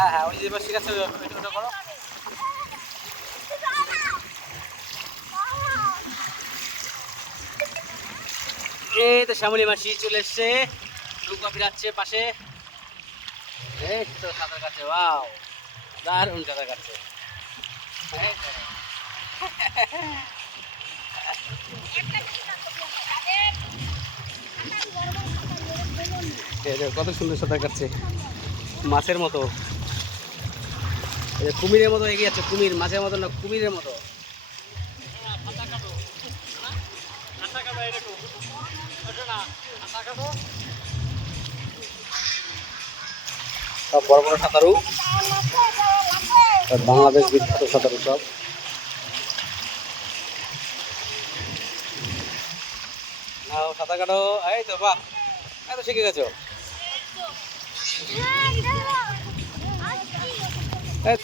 হ্যাঁ হ্যাঁ, ওই যে এবার শিখাচ্ছে ওটা করো। এই তো শ্যামলী মাসি চলে এসছে, নৌকা ফিরাচ্ছে পাশে। এই তো সাঁতার কাটছে, ওয়াও দারুণ সাঁতার কাটছে। এই তো। এই দেখো কত সুন্দর সাঁতার কাটছে, মাছের মতো। এই যে কুমিরের মতো এগিয়ে যাচ্ছে, কুমির মাছের মতো না, কুমিরের মতো। সব বড় বড় সাঁতারু, বাংলাদেশ বিখ্যাত সাঁতারু সব। নাও সাঁতার কাটো, এই তো বাহ, এই তো শিখে গেছো। এই